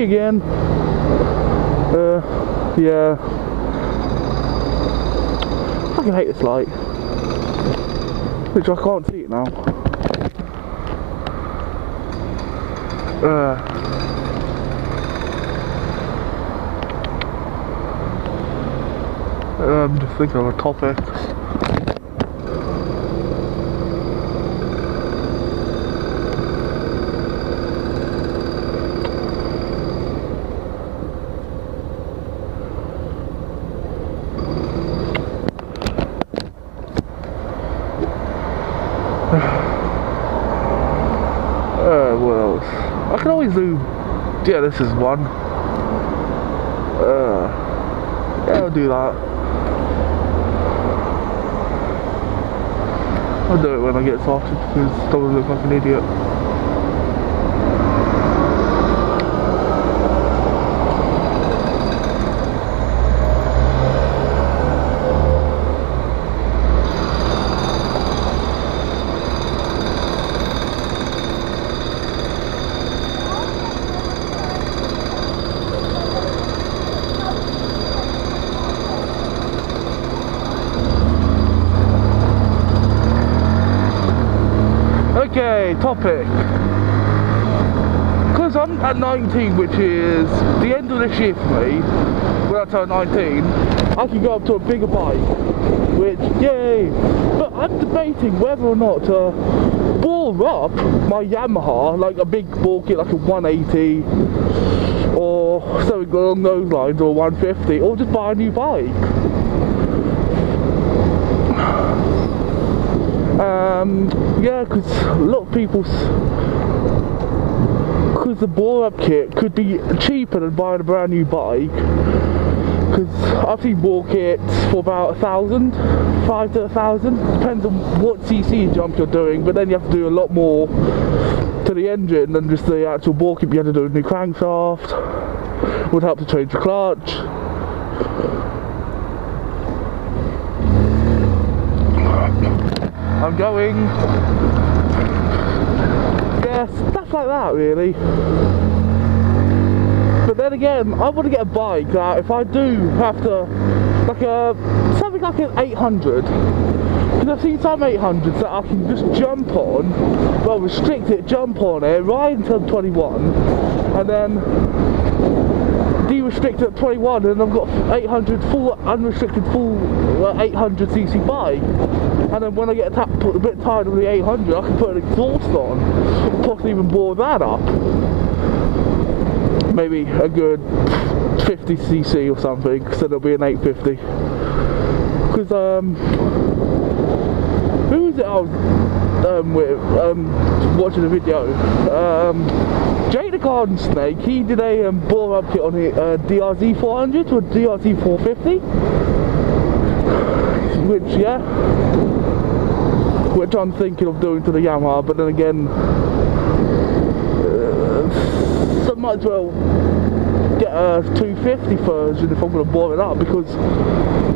me again. Yeah. I fucking hate this light. Which I can't see it now. Just thinking of a topic. What else? I can always do. Yeah, this is one. Yeah, I'll do that. I'll do it when I get started because I don't want to look like an idiot. Okay, topic. Because I'm at 19, which is the end of this year for me, when I turn 19, I can go up to a bigger bike, which, yay! But I'm debating whether or not to bore up my Yamaha, like a big ball kit, like a 180, or something along those lines, or 150, or just buy a new bike. Yeah, because a lot of people, because the bore-up kit could be cheaper than buying a brand new bike, because I've seen bore kits for about 1,000, 5 to 1,000, depends on what cc jump you're doing, but then you have to do a lot more to the engine than just the actual bore kit. You have to do a new crankshaft, would help to change the clutch. I'm going, yeah, stuff like that really. But then again, I want to get a bike that if I do have to, like something like an 800, because I've seen some 800s that I can just jump on, well, restrict it, jump on it, ride until I'm 21, and then de-restrict at 21, and I've got 800 full, unrestricted full 800cc bike. And then when I get a bit tired of the 800, I can put an exhaust on, possibly even bore that up. Maybe a good 50cc or something, so it'll be an 850. Because who was it I was with, watching a video? Jay the Garden Snake, he did a bore up kit on a DRZ 400 to a DRZ 450. Which, yeah, which I'm thinking of doing to the Yamaha, but then again, so might as well get a 250 version if I'm going to bore it up, because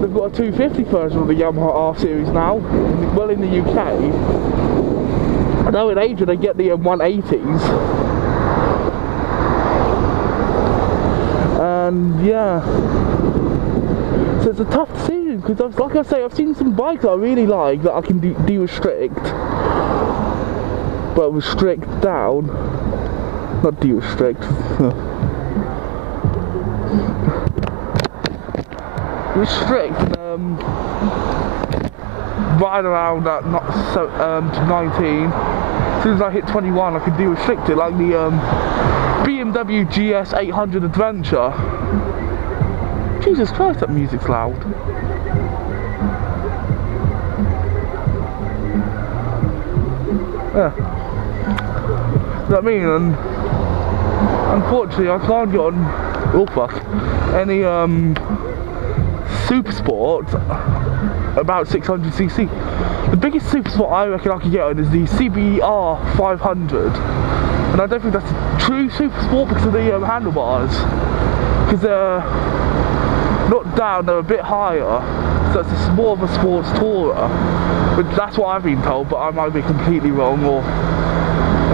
they've got a 250 version of the Yamaha R series now, well, in the UK. I know in Asia they get the 180s, and yeah, so it's a tough decision, because like I say, I've seen some bikes that I really like that I can de-restrict, but restrict down, not de-restrict, restrict and ride around at not so to 19. As soon as I hit 21, I can de-restrict it, like the BMW GS 800 Adventure. Jesus Christ, that music's loud. Yeah. You know what I mean? And unfortunately, I can't get on, oh fuck, any Super Sport about 600cc. The biggest Super Sport I reckon I could get on is the CBR 500. And I don't think that's a true Super Sport because of the handlebars. Because they're not down, they're a bit higher, so it's more of a sports tourer, but that's what I've been told, but I might be completely wrong or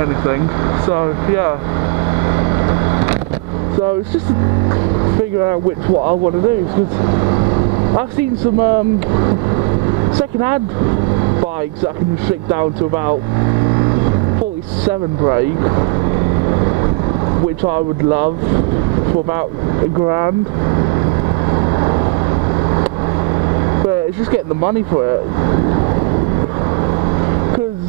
anything. So yeah, So it's just figuring out what I want to do, because I've seen some second-hand bikes that I can restrict down to about 47 brake, which I would love for about £1,000. But it's just getting the money for it. Because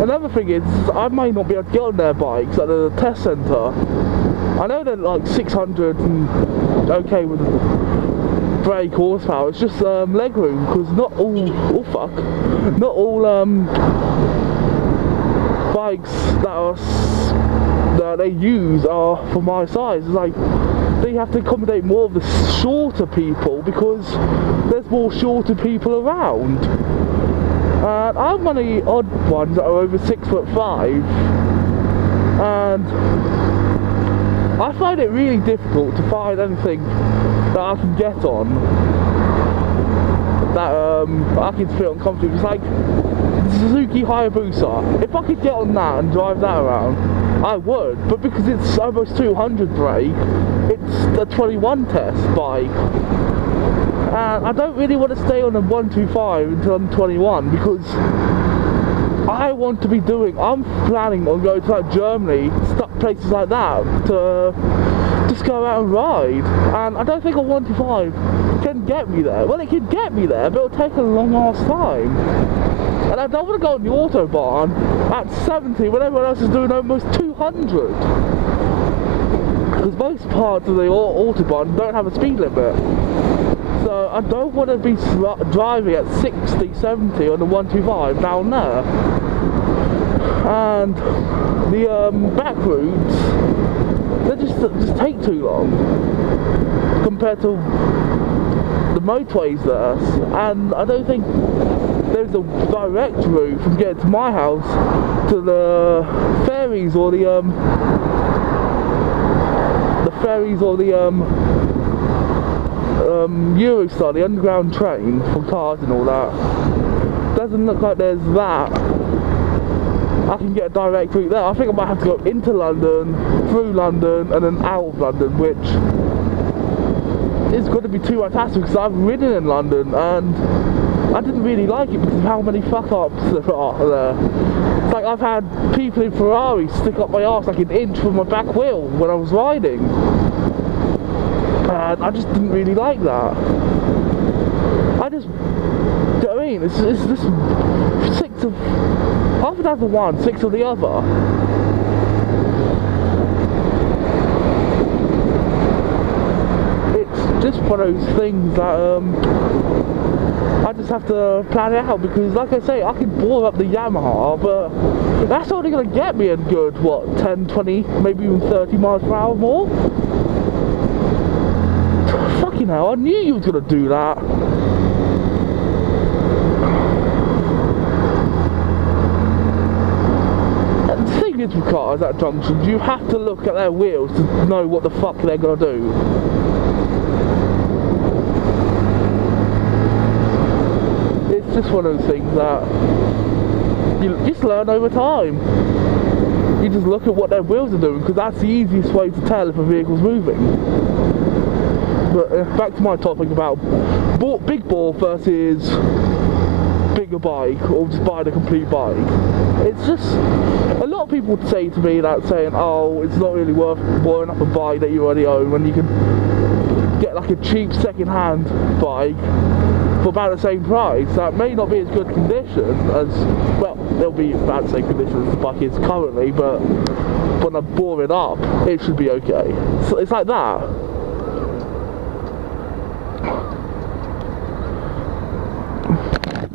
another thing is, I may not be able to get on their bikes at the test centre. I know they're like 600 and okay with brake horsepower. It's just leg room, because not all bikes that they use are for my size. It's like they have to accommodate more of the shorter people, because there's more shorter people around. And I'm one of the odd ones that are over 6'5", and I find it really difficult to find anything that I can get on that I can feel uncomfortable. It's like the Suzuki Hayabusa. If I could get on that and drive that around, I would, but because it's almost 200 brake, it's a 21 test bike, and I don't really want to stay on a 125 until I'm 21, because I want to be I'm planning on going to like Germany, places like that, to just go out and ride, and I don't think a 125 can get me there. Well, it can get me there, but it'll take a long ass time. And I don't want to go on the Autobahn at 70 when everyone else is doing almost 200. Because most parts of the Autobahn don't have a speed limit. So I don't want to be driving at 60, 70 on the 125 down there. And the back routes, they just take too long compared to the motorways there. And I don't think there's a direct route from getting to my house to the ferries or the Eurostar, the underground train for cars and all that. Doesn't look like there's that. I can get a direct route there. I think I might have to go into London, through London, and then out of London, which is going to be too much hassle, because I've ridden in London and I didn't really like it because of how many fuck-ups there are there. It's like I've had people in Ferrari stick up my arse like an inch from my back wheel when I was riding. And I just didn't really like that. I just, do you know what I mean? It's just six of, half an hour for one, six of the other. It's just one of those things that I just have to plan it out, because like I say, I could bore up the Yamaha, but that's only going to get me a good, what, 10, 20, maybe even 30 miles per hour more? Fucking hell, I knew you was going to do that. And the thing is with cars at junctions, you have to look at their wheels to know what the fuck they're going to do. It's just one of those things that you just learn over time. You just look at what their wheels are doing, because that's the easiest way to tell if a vehicle's moving. But back to my topic about big bore versus bigger bike, or just buying a complete bike. It's just, a lot of people would say to me that, saying, oh, it's not really worth boring up a bike that you already own when you can get like a cheap second-hand bike for about the same price. That may not be as good condition as, well, it'll be about the same condition as the bike is currently, but when I bore it up, it should be okay. So it's like that.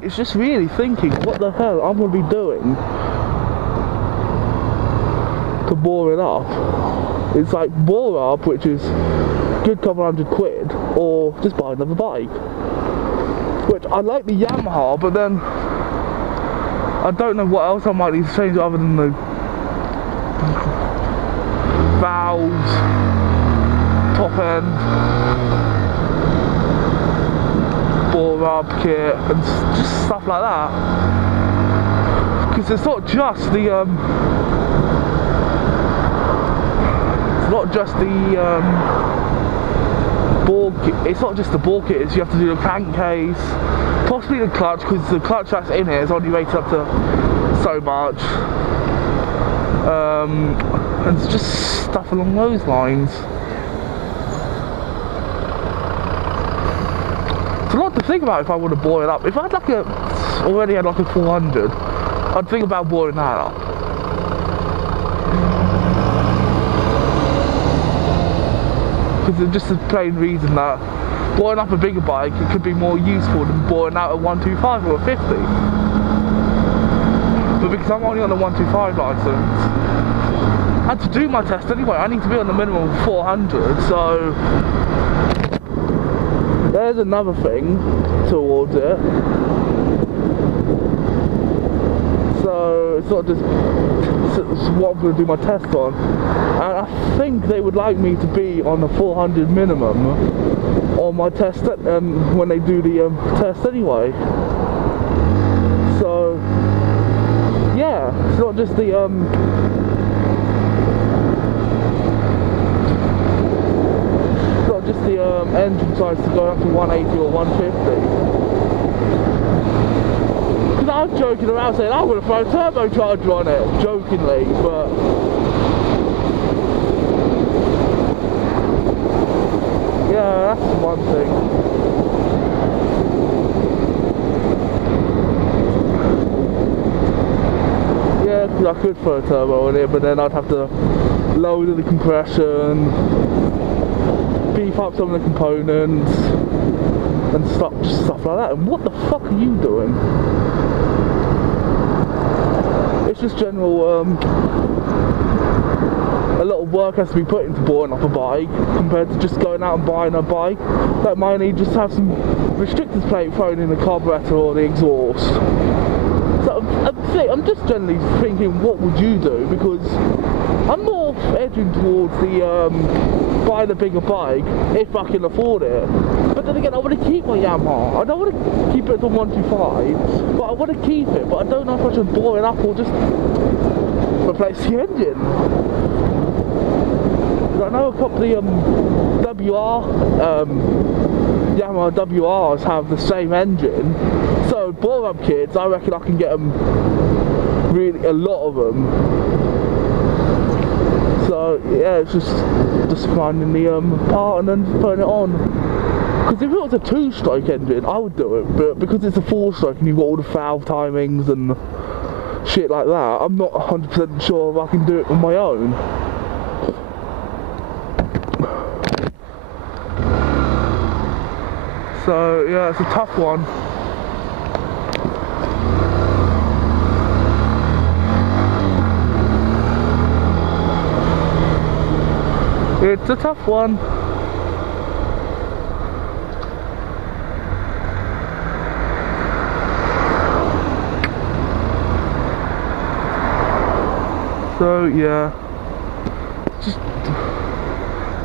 It's just really thinking, what the hell I'm going to be doing to bore it up. It's like bore up, which is good couple £100, or just buy another bike. Which I like the Yamaha, but then I don't know what else I might need to change other than the valves, top end, bore up kit, and just stuff like that. Because it's not just the not just the ball kit. It's not just the ball kit. It's you have to do the crankcase, possibly the clutch, because the clutch that's in here is only rated up to so much. And it's just stuff along those lines. It's a lot to think about if I want to boil it up. If I had like already had like a 400, I'd think about boiling that up. Because it's just the plain reason that boiling up a bigger bike, it could be more useful than boiling out a 125 or a 50. But because I'm only on the 125 license, I had to do my test anyway. I need to be on the minimum of 400, so there's another thing towards it. So it's not just what I'm going to do my test on. And I think they would like me to be on the 400 minimum on my test when they do the test anyway. So yeah, it's not just the engine size to go up to 180 or 150. Because I was joking around saying I'm going to throw a turbocharger on it, jokingly, but yeah, that's one thing. Yeah, because I could throw a turbo on it, but then I'd have to lower the compression, beef up some of the components and stuff like that. And what the fuck are you doing? It's just general a lot of work has to be put into boiling up a bike compared to just going out and buying a bike that might need just have some restrictors plate thrown in the carburetor or the exhaust. So I'm just generally thinking, what would you do? Because I'm more edging towards the buy the bigger bike if I can afford it. But then again, I want to keep my Yamaha. I don't want to keep it to 125, but I want to keep it. But I don't know if I should boil it up or just replace the engine. I know a couple of Yamaha WRs have the same engine. So boil up kits, I reckon I can get them, really a lot of them. So yeah, it's just finding the part and then putting it on. Because if it was a 2-stroke engine, I would do it, but because it's a 4-stroke and you've got all the valve timings and shit like that, I'm not 100% sure if I can do it on my own. So yeah, it's a tough one. It's a tough one. So yeah, just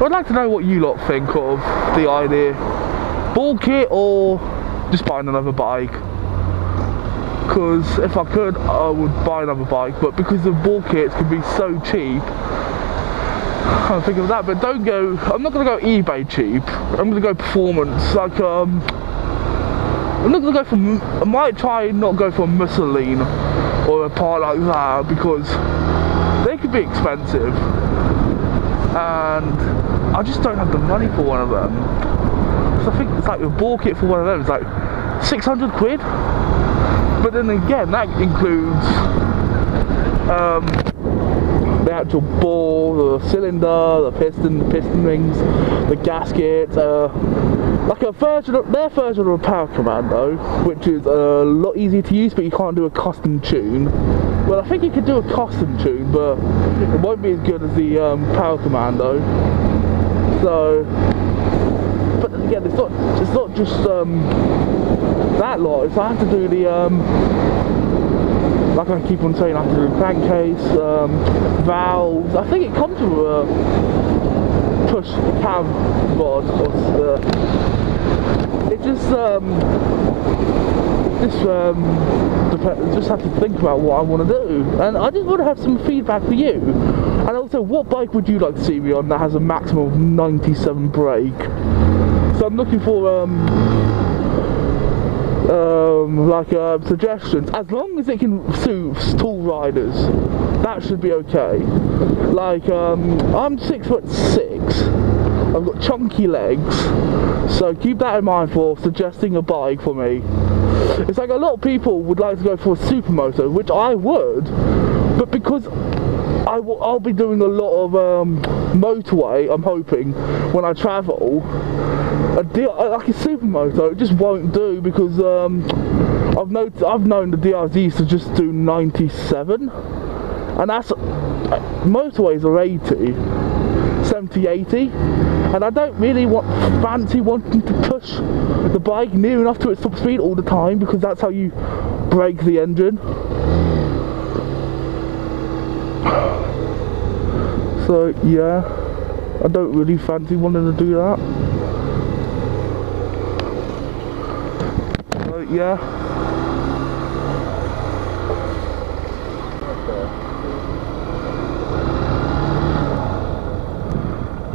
I'd like to know what you lot think of the idea. Ball kit or just buying another bike? Because if I could, I would buy another bike, but because the ball kits can be so cheap, I can't think of that. But don't go, I'm not going to go eBay cheap, I'm going to go performance. Like I'm not going to go for, I might try not go for a Michelin or a part like that, because they could be expensive and I just don't have the money for one of them. So I think it's like a ball kit for one of them is like 600 quid. But then again, that includes the actual ball, the cylinder, the piston rings, the gasket, like their version of a Power Commando, which is a lot easier to use, but you can't do a custom tune. Well, I think you could do a custom tune, but it won't be as good as the Power Commando. So, but again, it's not just that lot. It's I have to do the like I keep on saying, I have to do the crankcase, valves. I think it comes with a push cam rod. It just have to think about what I want to do, and I just want to have some feedback for you. And And also, what bike would you like to see me on that has a maximum of 97 brake? So I'm looking for suggestions. As long as it can suit tall riders, that should be okay. Like I'm 6'6". I've got chunky legs, so keep that in mind for suggesting a bike for me. It's like a lot of people would like to go for a supermoto, which I would, but because I'll be doing a lot of motorway, I'm hoping, when I travel, like a supermoto, it just won't do because I've known the DRZs to just do 97, and that's motorways are 80, 70, 80, and I don't really fancy wanting to push the bike near enough to its top speed all the time because that's how you break the engine. So yeah, I don't really fancy wanting to do that. So yeah.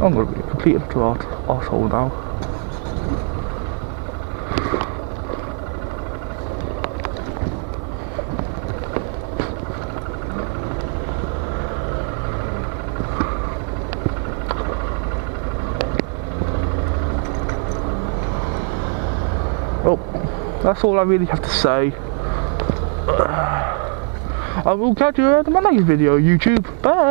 I'm gonna be a complete arsehole now. Well, that's all I really have to say. I will catch you in my next video, YouTube. Bye!